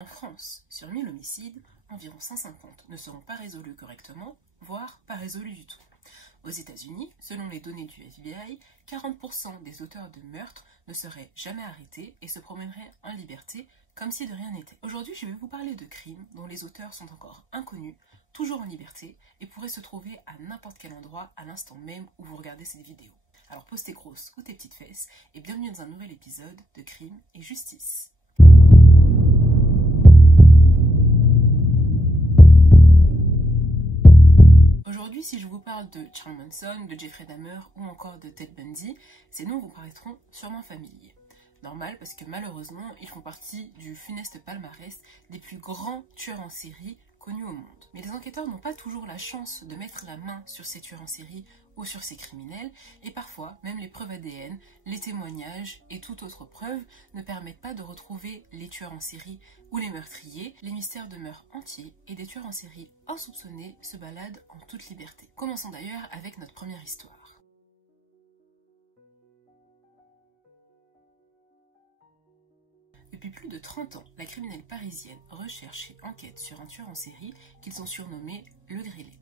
En France, sur 1000 homicides, environ 150 ne seront pas résolus correctement, voire pas résolus du tout. Aux États-Unis, selon les données du FBI, 40% des auteurs de meurtres ne seraient jamais arrêtés et se promèneraient en liberté comme si de rien n'était. Aujourd'hui, je vais vous parler de crimes dont les auteurs sont encore inconnus, toujours en liberté et pourraient se trouver à n'importe quel endroit à l'instant même où vous regardez cette vidéo. Alors pose tes grosses ou tes petites fesses et bienvenue dans un nouvel épisode de Crime et Justice. Aujourd'hui, si je vous parle de Charles Manson, de Jeffrey Dahmer ou encore de Ted Bundy, ces noms vous paraîtront sûrement familiers. Normal parce que malheureusement, ils font partie du funeste palmarès des plus grands tueurs en série connus au monde. Mais les enquêteurs n'ont pas toujours la chance de mettre la main sur ces tueurs en série ou sur ces criminels, et parfois même les preuves ADN, les témoignages et toute autre preuve ne permettent pas de retrouver les tueurs en série ou les meurtriers. Les mystères demeurent entiers et des tueurs en série insoupçonnés se baladent en toute liberté. Commençons d'ailleurs avec notre première histoire. Depuis plus de 30 ans, la criminelle parisienne recherche et enquête sur un tueur en série qu'ils ont surnommé le Grillé.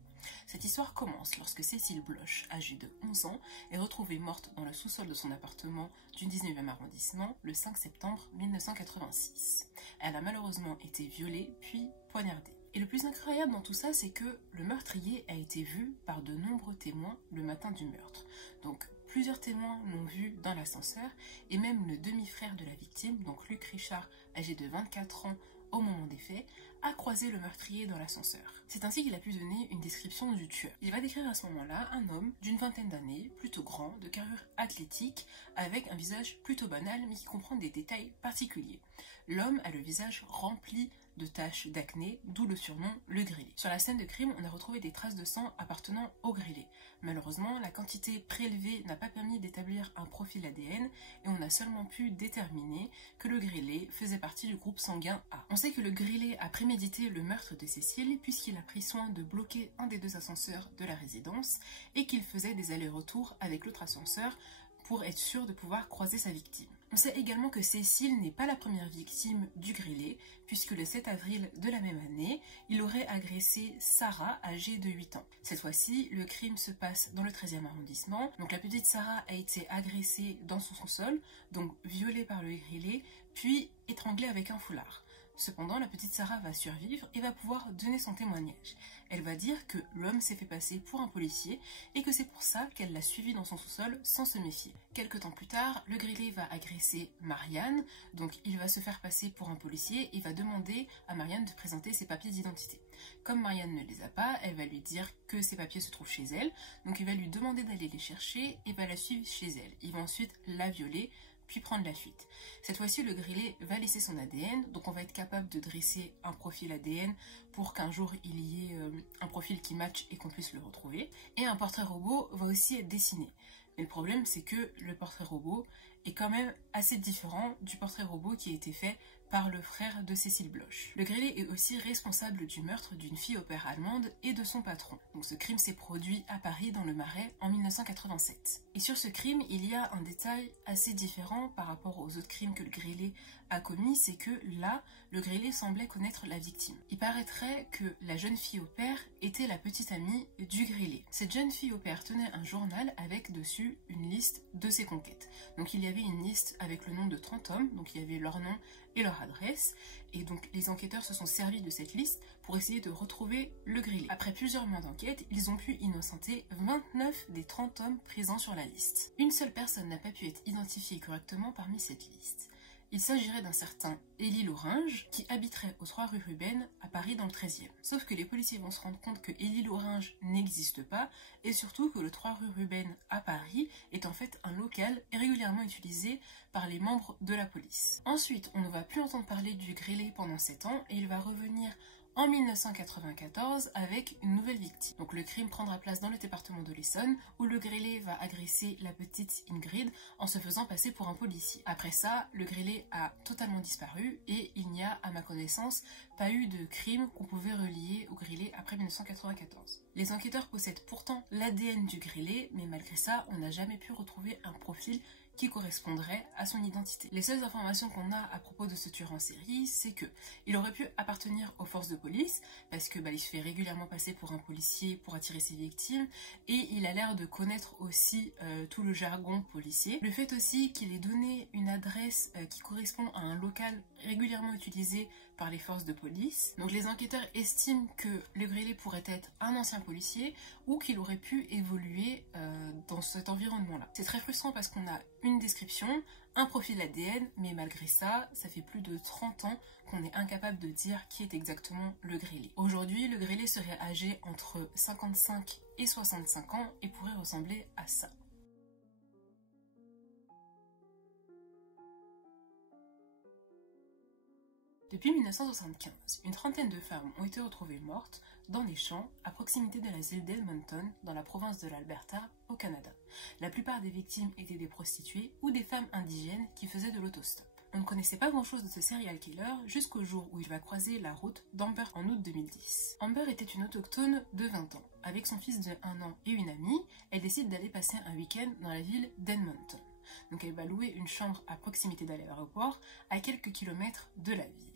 Cette histoire commence lorsque Cécile Bloch, âgée de 11 ans, est retrouvée morte dans le sous-sol de son appartement du 19e arrondissement le 5 septembre 1986. Elle a malheureusement été violée puis poignardée. Et le plus incroyable dans tout ça, c'est que le meurtrier a été vu par de nombreux témoins le matin du meurtre. Donc plusieurs témoins l'ont vu dans l'ascenseur et même le demi-frère de la victime, donc Luc Richard, âgé de 24 ans au moment des faits, a croisé le meurtrier dans l'ascenseur. C'est ainsi qu'il a pu donner une description du tueur. Il va décrire à ce moment-là un homme d'une vingtaine d'années, plutôt grand, de carrure athlétique, avec un visage plutôt banal mais qui comprend des détails particuliers. L'homme a le visage rempli de taches d'acné, d'où le surnom le Grillé. Sur la scène de crime, on a retrouvé des traces de sang appartenant au Grillé. Malheureusement, la quantité prélevée n'a pas permis d'établir un profil ADN et on a seulement pu déterminer que le Grillé faisait partie du groupe sanguin A. On sait que le Grillé a prémédité le meurtre de Cécile puisqu'il a pris soin de bloquer un des deux ascenseurs de la résidence et qu'il faisait des allers-retours avec l'autre ascenseur pour être sûr de pouvoir croiser sa victime. On sait également que Cécile n'est pas la première victime du Grillé, puisque le 7 avril de la même année, il aurait agressé Sarah, âgée de 8 ans. Cette fois-ci, le crime se passe dans le 13e arrondissement. Donc la petite Sarah a été agressée dans son sous-sol, donc violée par le Grillé, puis étranglée avec un foulard. Cependant, la petite Sarah va survivre et va pouvoir donner son témoignage. Elle va dire que l'homme s'est fait passer pour un policier et que c'est pour ça qu'elle l'a suivi dans son sous-sol sans se méfier. Quelque temps plus tard, le Grillé va agresser Marianne, donc il va se faire passer pour un policier et va demander à Marianne de présenter ses papiers d'identité. Comme Marianne ne les a pas, elle va lui dire que ses papiers se trouvent chez elle, donc il va lui demander d'aller les chercher et va la suivre chez elle. Il va ensuite la violer, puis prendre la fuite. Cette fois-ci, le Grillé va laisser son ADN, donc on va être capable de dresser un profil ADN pour qu'un jour il y ait un profil qui matche et qu'on puisse le retrouver. Et un portrait robot va aussi être dessiné. Mais le problème, c'est que le portrait robot est quand même assez différent du portrait robot qui a été fait par le frère de Cécile Bloch. Le Grillé est aussi responsable du meurtre d'une fille au père allemande et de son patron. Donc ce crime s'est produit à Paris dans le Marais en 1987. Et sur ce crime, il y a un détail assez différent par rapport aux autres crimes que le Grillé a commis, c'est que là, le Grillé semblait connaître la victime. Il paraîtrait que la jeune fille au père était la petite amie du Grillé. Cette jeune fille au père tenait un journal avec dessus une liste de ses conquêtes. Donc il y avait une liste avec le nom de 30 hommes, donc il y avait leur nom et leur adresse, et donc les enquêteurs se sont servis de cette liste pour essayer de retrouver le Grillé. Après plusieurs mois d'enquête, ils ont pu innocenter 29 des 30 hommes présents sur la liste. Une seule personne n'a pas pu être identifiée correctement parmi cette liste. Il s'agirait d'un certain Élie Loringe qui habiterait aux 3 rue Ruben à Paris dans le 13e. Sauf que les policiers vont se rendre compte que Élie Loringe n'existe pas et surtout que le 3 rue Ruben à Paris est en fait un local régulièrement utilisé par les membres de la police. Ensuite, on ne va plus entendre parler du Grillé pendant 7 ans et il va revenir en 1994 avec une nouvelle victime. Donc le crime prendra place dans le département de l'Essonne où le Grillé va agresser la petite Ingrid en se faisant passer pour un policier. Après ça, le Grillé a totalement disparu et il n'y a, à ma connaissance, pas eu de crime qu'on pouvait relier au Grillé après 1994. Les enquêteurs possèdent pourtant l'ADN du Grillé, mais malgré ça, on n'a jamais pu retrouver un profil qui correspondrait à son identité. Les seules informations qu'on a à propos de ce tueur en série, c'est que il aurait pu appartenir aux forces de police, parce que il se fait régulièrement passer pour un policier pour attirer ses victimes, et il a l'air de connaître aussi tout le jargon policier. Le fait aussi qu'il ait donné une adresse qui correspond à un local régulièrement utilisé par les forces de police. Donc les enquêteurs estiment que le grêlé pourrait être un ancien policier ou qu'il aurait pu évoluer dans cet environnement-là. C'est très frustrant parce qu'on a une description, un profil ADN, mais malgré ça, ça fait plus de 30 ans qu'on est incapable de dire qui est exactement le grêlé. Aujourd'hui, le grêlé serait âgé entre 55 et 65 ans et pourrait ressembler à ça. Depuis 1975, une trentaine de femmes ont été retrouvées mortes dans des champs à proximité de la ville d'Edmonton, dans la province de l'Alberta, au Canada. La plupart des victimes étaient des prostituées ou des femmes indigènes qui faisaient de l'autostop. On ne connaissait pas grand-chose de ce serial killer jusqu'au jour où il va croiser la route d'Amber en août 2010. Amber était une autochtone de 20 ans. Avec son fils de 1 an et une amie, elle décide d'aller passer un week-end dans la ville d'Edmonton. Donc elle va louer une chambre à proximité de l'aéroport, à quelques kilomètres de la ville.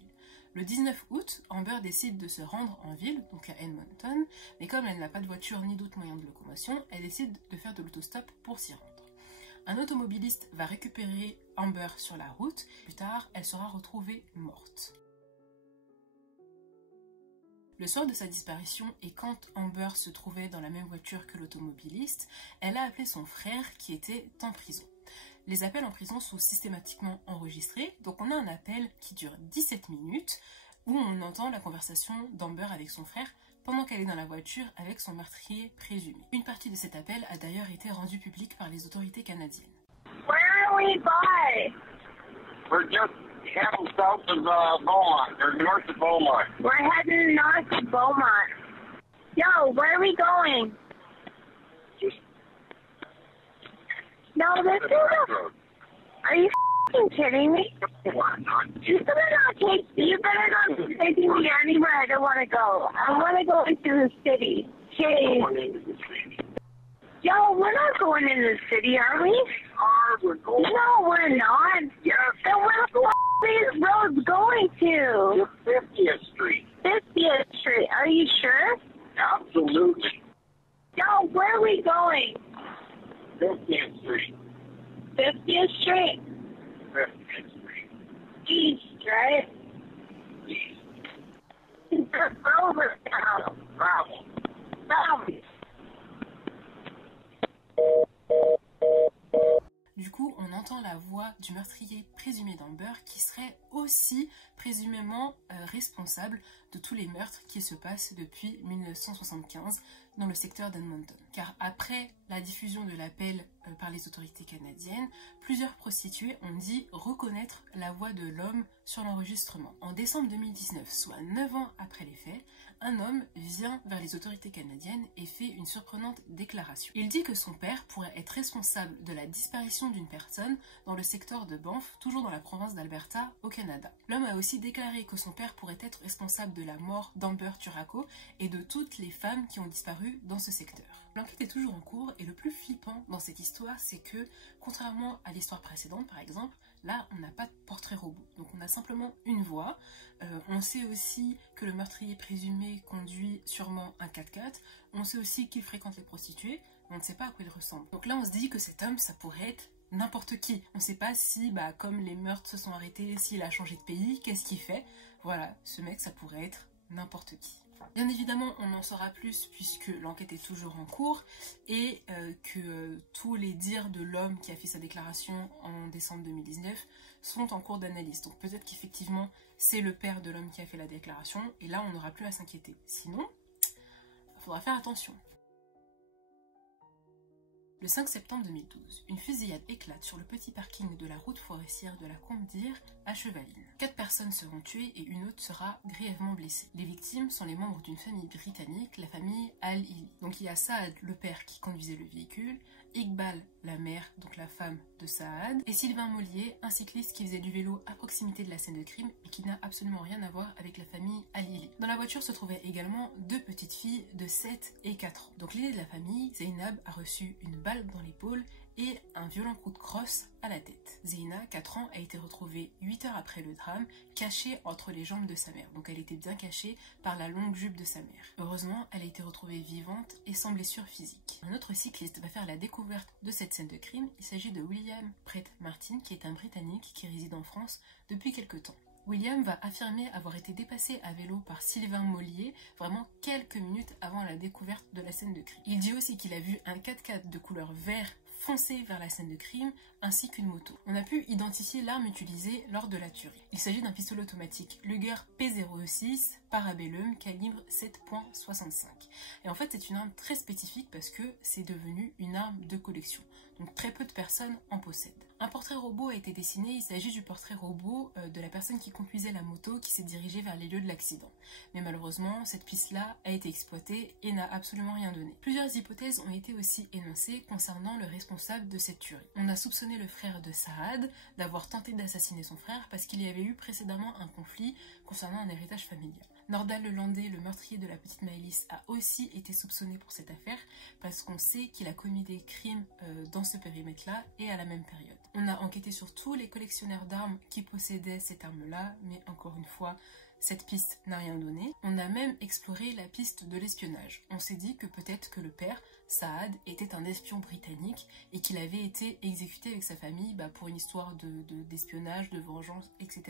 Le 19 août, Amber décide de se rendre en ville, donc à Edmonton, mais comme elle n'a pas de voiture ni d'autres moyens de locomotion, elle décide de faire de l'autostop pour s'y rendre. Un automobiliste va récupérer Amber sur la route, plus tard, elle sera retrouvée morte. Le soir de sa disparition et quand Amber se trouvait dans la même voiture que l'automobiliste, elle a appelé son frère qui était en prison. Les appels en prison sont systématiquement enregistrés, donc on a un appel qui dure 17 minutes où on entend la conversation d'Amber avec son frère pendant qu'elle est dans la voiture avec son meurtrier présumé. Une partie de cet appel a d'ailleurs été rendue publique par les autorités canadiennes. Where are we by? We're just heading south of Beaumont, or north of Beaumont. We're heading north of Beaumont. Yo, where are we going? Just No, this is a... Are you f***ing kidding me? You better not take me anywhere I don't want to go. I want to go into the city. Jeez. Yo, we're not going into the city, are we? we're going. No, we're not. Yes. Then where the f*** are these roads going to? To 50th Street. 50th Street. Are you sure? Absolutely. Yo, where are we going? 50th Street. 50th Street? 50th Street. East, right? Over town. Bravo. Bravo. Du coup, on entend la voix du meurtrier présumé d'Amber qui serait aussi présumément responsable de tous les meurtres qui se passent depuis 1975 dans le secteur d'Edmonton. Car après la diffusion de l'appel par les autorités canadiennes, plusieurs prostituées ont dit reconnaître la voix de l'homme sur l'enregistrement. En décembre 2019, soit 9 ans après les faits, un homme vient vers les autorités canadiennes et fait une surprenante déclaration. Il dit que son père pourrait être responsable de la disparition d'une personne dans le secteur de Banff, toujours dans la province d'Alberta, au Canada. L'homme a aussi déclaré que son père pourrait être responsable de la mort d'Amber Turaco et de toutes les femmes qui ont disparu dans ce secteur. L'enquête est toujours en cours et le plus flippant dans cette histoire, c'est que, contrairement à l'histoire précédente par exemple, là on n'a pas de portrait robot, donc on a simplement une voix. On sait aussi que le meurtrier présumé conduit sûrement un 4x4, on sait aussi qu'il fréquente les prostituées, mais on ne sait pas à quoi il ressemble. Donc là on se dit que cet homme ça pourrait être n'importe qui. On ne sait pas si, comme les meurtres se sont arrêtés, s'il a changé de pays, qu'est-ce qu'il fait. Voilà, ce mec ça pourrait être n'importe qui. Bien évidemment, on en saura plus puisque l'enquête est toujours en cours et que tous les dires de l'homme qui a fait sa déclaration en décembre 2019 sont en cours d'analyse. Donc peut-être qu'effectivement, c'est le père de l'homme qui a fait la déclaration et là, on n'aura plus à s'inquiéter. Sinon, il faudra faire attention. Le 5 septembre 2012, une fusillade éclate sur le petit parking de la route forestière de la Combe d'Ir à Chevaline. 4 personnes seront tuées et une autre sera grièvement blessée. Les victimes sont les membres d'une famille britannique, la famille Al-Hili. Donc il y a Saad, le père qui conduisait le véhicule, Iqbal, la mère, donc la femme de Saad, et Sylvain Mollier, un cycliste qui faisait du vélo à proximité de la scène de crime et qui n'a absolument rien à voir avec la famille Al-Hili. Dans la voiture se trouvaient également 2 petites filles de 7 et 4 ans. Donc l'aînée de la famille, Zainab, a reçu une balle dans l'épaule et un violent coup de crosse à la tête. Zeina, 4 ans, a été retrouvée 8 heures après le drame, cachée entre les jambes de sa mère. Donc elle était bien cachée par la longue jupe de sa mère. Heureusement, elle a été retrouvée vivante et sans blessure physique. Un autre cycliste va faire la découverte de cette scène de crime. Il s'agit de William Brett Martin, qui est un Britannique qui réside en France depuis quelque temps. William va affirmer avoir été dépassé à vélo par Sylvain Mollier vraiment quelques minutes avant la découverte de la scène de crime. Il dit aussi qu'il a vu un 4x4 de couleur vert foncer vers la scène de crime ainsi qu'une moto. On a pu identifier l'arme utilisée lors de la tuerie. Il s'agit d'un pistolet automatique Luger P06 Parabellum calibre 7.65. Et en fait c'est une arme très spécifique parce que c'est devenu une arme de collection. Donc très peu de personnes en possèdent. Un portrait robot a été dessiné, il s'agit du portrait robot de la personne qui conduisait la moto qui s'est dirigée vers les lieux de l'accident. Mais malheureusement, cette piste-là a été exploitée et n'a absolument rien donné. Plusieurs hypothèses ont été aussi énoncées concernant le responsable de cette tuerie. On a soupçonné le frère de Saad d'avoir tenté d'assassiner son frère parce qu'il y avait eu précédemment un conflit concernant un héritage familial. Nordal Lelandais, le meurtrier de la petite Maëlys, a aussi été soupçonné pour cette affaire parce qu'on sait qu'il a commis des crimes dans ce périmètre-là et à la même période. On a enquêté sur tous les collectionneurs d'armes qui possédaient cette arme-là, mais encore une fois, cette piste n'a rien donné. On a même exploré la piste de l'espionnage. On s'est dit que peut-être que le père, Saad, était un espion britannique et qu'il avait été exécuté avec sa famille pour une histoire d'espionnage, de vengeance, etc.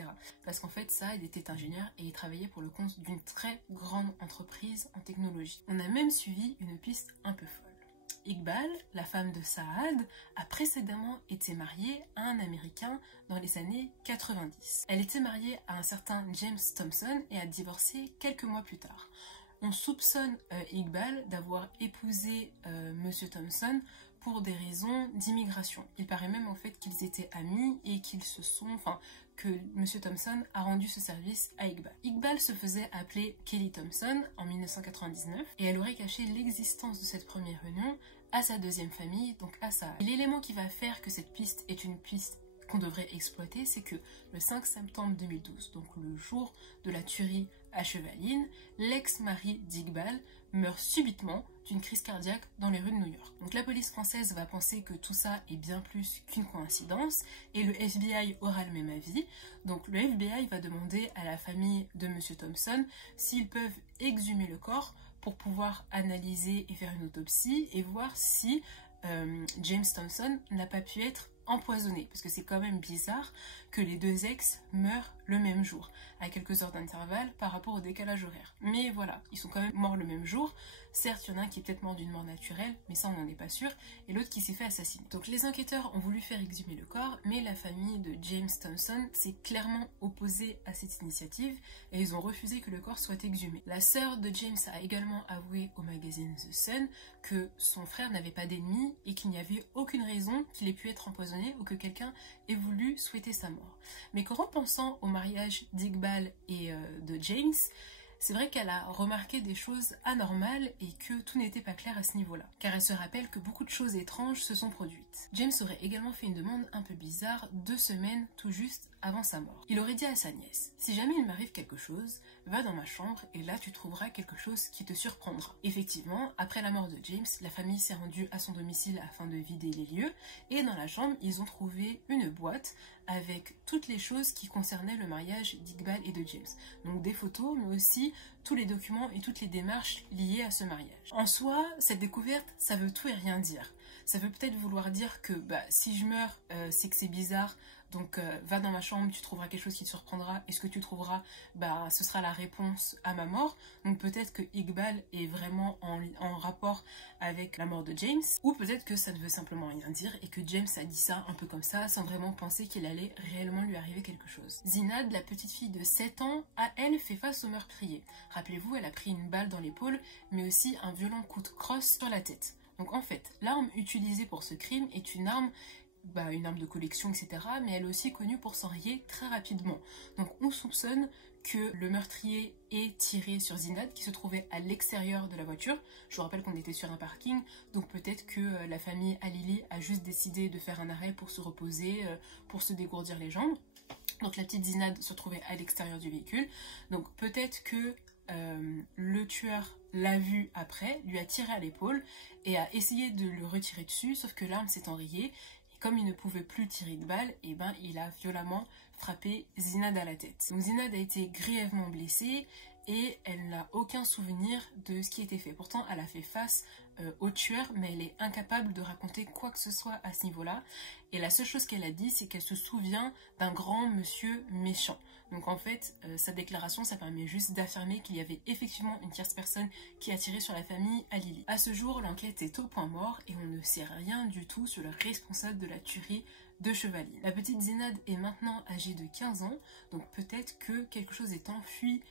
Parce qu'en fait, Saad était ingénieur et il travaillait pour le compte d'une très grande entreprise en technologie. On a même suivi une piste un peu folle. Iqbal, la femme de Saad, a précédemment été mariée à un Américain dans les années 90. Elle était mariée à un certain James Thompson et a divorcé quelques mois plus tard. On soupçonne Iqbal d'avoir épousé Monsieur Thompson pour des raisons d'immigration. Il paraît même en fait qu'ils étaient amis et qu'ils que Monsieur Thompson a rendu ce service à Iqbal. Iqbal se faisait appeler Kelly Thompson en 1999 et elle aurait caché l'existence de cette première union à sa deuxième famille, donc à Saad. L'élément qui va faire que cette piste est une piste qu'on devrait exploiter, c'est que le 5 septembre 2012, donc le jour de la tuerie à Chevaline, l'ex-mari d'Iqbal meurt subitement d'une crise cardiaque dans les rues de New York. Donc la police française va penser que tout ça est bien plus qu'une coïncidence et le FBI aura le même avis. Donc le FBI va demander à la famille de Monsieur Thompson s'ils peuvent exhumer le corps pour pouvoir analyser et faire une autopsie et voir si James Thompson n'a pas pu être empoisonné, parce que c'est quand même bizarre que les deux ex meurent le même jour, à quelques heures d'intervalle par rapport au décalage horaire. Mais voilà, ils sont quand même morts le même jour. Certes, il y en a un qui est peut-être mort d'une mort naturelle, mais ça on n'en est pas sûr, et l'autre qui s'est fait assassiner. Donc les enquêteurs ont voulu faire exhumer le corps, mais la famille de James Thompson s'est clairement opposée à cette initiative, et ils ont refusé que le corps soit exhumé. La sœur de James a également avoué au magazine The Sun que son frère n'avait pas d'ennemis et qu'il n'y avait aucune raison qu'il ait pu être empoisonné ou que quelqu'un ait voulu souhaiter sa mort. Mais qu'en repensant au mariage d'Iqbal et de James, c'est vrai qu'elle a remarqué des choses anormales et que tout n'était pas clair à ce niveau-là. Car elle se rappelle que beaucoup de choses étranges se sont produites. James aurait également fait une demande un peu bizarre 2 semaines tout juste avant sa mort. Il aurait dit à sa nièce: si jamais il m'arrive quelque chose, va dans ma chambre et là tu trouveras quelque chose qui te surprendra. Effectivement, après la mort de James, la famille s'est rendue à son domicile afin de vider les lieux et dans la chambre, ils ont trouvé une boîte avec toutes les choses qui concernaient le mariage d'Iqbal et de James. Donc des photos, mais aussi tous les documents et toutes les démarches liées à ce mariage. En soi, cette découverte, ça veut tout et rien dire. Ça veut peut-être vouloir dire que si je meurs, c'est que c'est bizarre, donc va dans ma chambre, tu trouveras quelque chose qui te surprendra, et ce que tu trouveras, ce sera la réponse à ma mort. Donc peut-être que Iqbal est vraiment en rapport avec la mort de James, ou peut-être que ça ne veut simplement rien dire, et que James a dit ça un peu comme ça, sans vraiment penser qu'il allait réellement lui arriver quelque chose. Zinad, la petite fille de 7 ans, a elle fait face au meurtrier. Rappelez-vous, elle a pris une balle dans l'épaule, mais aussi un violent coup de crosse sur la tête. Donc en fait, l'arme utilisée pour ce crime est une arme de collection, etc. Mais elle est aussi connue pour s'enrayer très rapidement. Donc on soupçonne que le meurtrier ait tiré sur Zinad qui se trouvait à l'extérieur de la voiture. Je vous rappelle qu'on était sur un parking, donc peut-être que la famille Halili a juste décidé de faire un arrêt pour se reposer, pour se dégourdir les jambes. Donc la petite Zinad se trouvait à l'extérieur du véhicule. Donc peut-être que le tueur l'a vu après, lui a tiré à l'épaule et a essayé de le retirer dessus, sauf que l'arme s'est enrayée. Et comme il ne pouvait plus tirer de balle, et ben il a violemment frappé Zinad à la tête. Donc Zinad a été grièvement blessée et elle n'a aucun souvenir de ce qui a été fait. Pourtant, elle a fait face au tueur, mais elle est incapable de raconter quoi que ce soit à ce niveau-là. Et la seule chose qu'elle a dit, c'est qu'elle se souvient d'un grand monsieur méchant. Donc en fait, sa déclaration, ça permet juste d'affirmer qu'il y avait effectivement une tierce personne qui a tiré sur la famille Halili. À ce jour, l'enquête est au point mort et on ne sait rien du tout sur le responsable de la tuerie de Chevaline. La petite Zinad est maintenant âgée de 15 ans, donc peut-être que quelque chose est enfui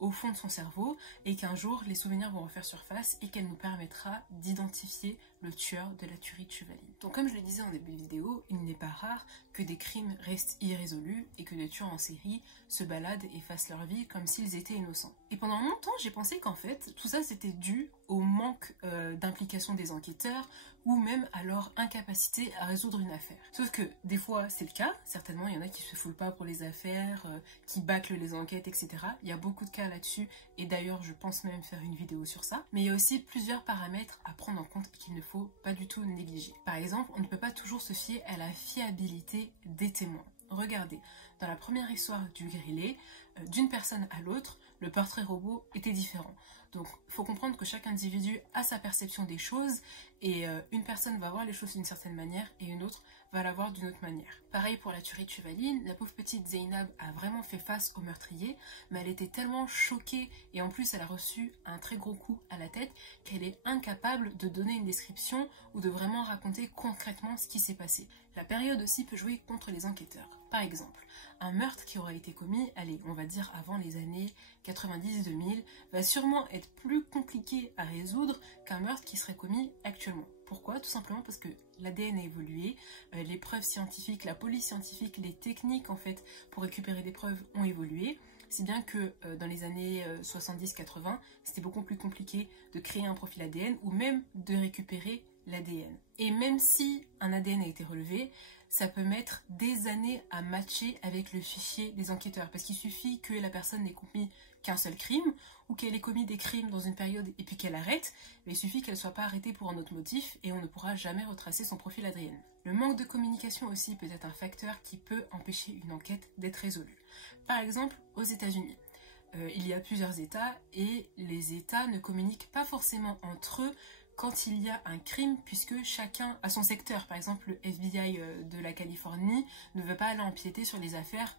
au fond de son cerveau et qu'un jour les souvenirs vont refaire surface et qu'elle nous permettra d'identifier le tueur de la tuerie de Chevaline. Donc comme je le disais en début de vidéo, il n'est pas rare que des crimes restent irrésolus et que des tueurs en série se baladent et fassent leur vie comme s'ils étaient innocents. Et pendant longtemps, j'ai pensé qu'en fait, tout ça c'était dû au manque d'implication des enquêteurs ou même à leur incapacité à résoudre une affaire. Sauf que des fois c'est le cas, certainement il y en a qui se foulent pas pour les affaires, qui bâclent les enquêtes, etc. Il y a beaucoup de cas là-dessus et d'ailleurs je pense même faire une vidéo sur ça. Mais il y a aussi plusieurs paramètres à prendre en compte et qu'il ne faut pas du tout négliger. Par exemple, on ne peut pas toujours se fier à la fiabilité des témoins. Regardez, dans la première histoire du grillé, d'une personne à l'autre, le portrait robot était différent. Donc il faut comprendre que chaque individu a sa perception des choses et une personne va voir les choses d'une certaine manière et une autre va la voir d'une autre manière. Pareil pour la tuerie de Chevaline, la pauvre petite Zeynab a vraiment fait face au meurtrier, mais elle était tellement choquée et en plus elle a reçu un très gros coup à la tête qu'elle est incapable de donner une description ou de vraiment raconter concrètement ce qui s'est passé. La période aussi peut jouer contre les enquêteurs. Par exemple, un meurtre qui aura été commis, allez, on va dire avant les années 90-2000, va sûrement être plus compliqué à résoudre qu'un meurtre qui serait commis actuellement. Pourquoi? Tout simplement parce que l'ADN a évolué, les preuves scientifiques, la police scientifique, les techniques en fait pour récupérer des preuves ont évolué. Si bien que dans les années 70-80, c'était beaucoup plus compliqué de créer un profil ADN ou même de récupérer l'ADN. Et même si un ADN a été relevé, ça peut mettre des années à matcher avec le fichier des enquêteurs parce qu'il suffit que la personne n'ait commis qu'un seul crime ou qu'elle ait commis des crimes dans une période et puis qu'elle arrête, mais il suffit qu'elle ne soit pas arrêtée pour un autre motif et on ne pourra jamais retracer son profil ADN. Le manque de communication aussi peut être un facteur qui peut empêcher une enquête d'être résolue. Par exemple, aux États-Unis, il y a plusieurs États et les États ne communiquent pas forcément entre eux quand il y a un crime, puisque chacun a son secteur. Par exemple, le FBI de la Californie ne veut pas aller empiéter sur les affaires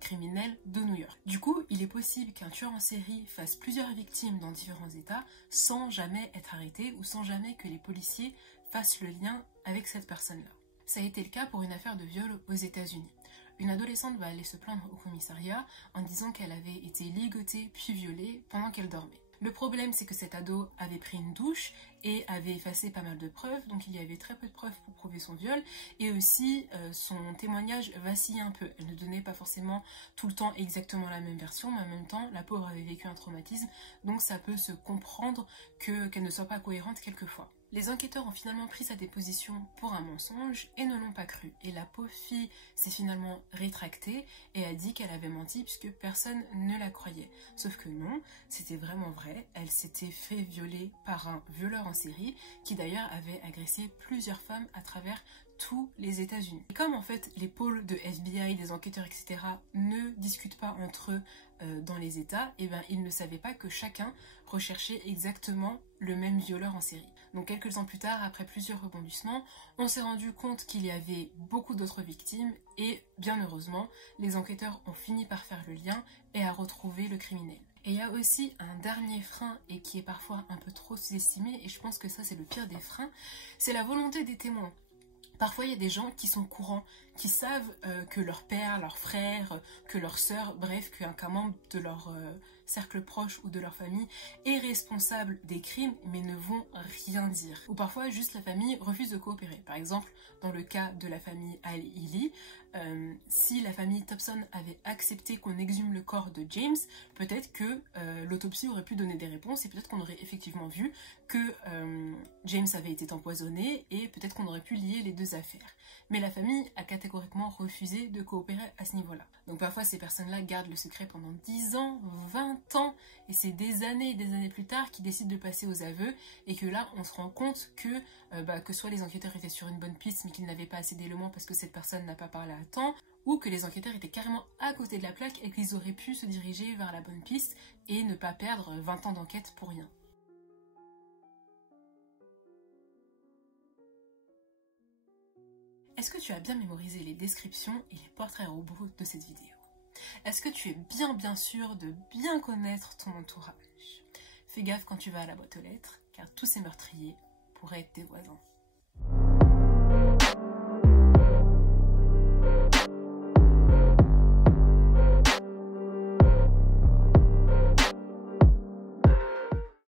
criminelles de New York. Du coup, il est possible qu'un tueur en série fasse plusieurs victimes dans différents États sans jamais être arrêté ou sans jamais que les policiers fassent le lien avec cette personne-là. Ça a été le cas pour une affaire de viol aux États-Unis. Une adolescente va aller se plaindre au commissariat en disant qu'elle avait été ligotée puis violée pendant qu'elle dormait. Le problème, c'est que cet ado avait pris une douche et avait effacé pas mal de preuves, donc il y avait très peu de preuves pour prouver son viol, et aussi son témoignage vacillait un peu. Elle ne donnait pas forcément tout le temps exactement la même version, mais en même temps, la pauvre avait vécu un traumatisme, donc ça peut se comprendre qu'elle ne soit pas cohérente quelquefois. Les enquêteurs ont finalement pris sa déposition pour un mensonge et ne l'ont pas cru. Et la pauvre fille s'est finalement rétractée et a dit qu'elle avait menti puisque personne ne la croyait. Sauf que non, c'était vraiment vrai. Elle s'était fait violer par un violeur en série qui d'ailleurs avait agressé plusieurs femmes à travers tous les États-Unis. Et comme en fait les pôles de FBI, des enquêteurs, etc. ne discutent pas entre eux dans les États, et ben ils ne savaient pas que chacun recherchait exactement le même violeur en série. Donc quelques ans plus tard, après plusieurs rebondissements, on s'est rendu compte qu'il y avait beaucoup d'autres victimes et bien heureusement, les enquêteurs ont fini par faire le lien et à retrouver le criminel. Et il y a aussi un dernier frein et qui est parfois un peu trop sous-estimé, et je pense que ça c'est le pire des freins, c'est la volonté des témoins. Parfois, il y a des gens qui sont courants, qui savent que leur père, leur frère, que leur sœur, bref, qu'un membre de leur cercle proche ou de leur famille est responsable des crimes, mais ne vont rien dire. Ou parfois, juste la famille refuse de coopérer. Par exemple, dans le cas de la famille Halili, si la famille Thompson avait accepté qu'on exhume le corps de James, peut-être que l'autopsie aurait pu donner des réponses et peut-être qu'on aurait effectivement vu que James avait été empoisonné et peut-être qu'on aurait pu lier les deux affaires. Mais la famille a catégoriquement refusé de coopérer à ce niveau-là. Donc parfois ces personnes-là gardent le secret pendant 10 ans, 20 ans Et c'est des années plus tard qu'ils décident de passer aux aveux et que là, on se rend compte que soit les enquêteurs étaient sur une bonne piste mais qu'ils n'avaient pas assez d'éléments parce que cette personne n'a pas parlé à temps, ou que les enquêteurs étaient carrément à côté de la plaque et qu'ils auraient pu se diriger vers la bonne piste et ne pas perdre 20 ans d'enquête pour rien. Est-ce que tu as bien mémorisé les descriptions et les portraits robots de cette vidéo? Est-ce que tu es bien sûr de bien connaître ton entourage? Fais gaffe quand tu vas à la boîte aux lettres, car tous ces meurtriers pourraient être tes voisins.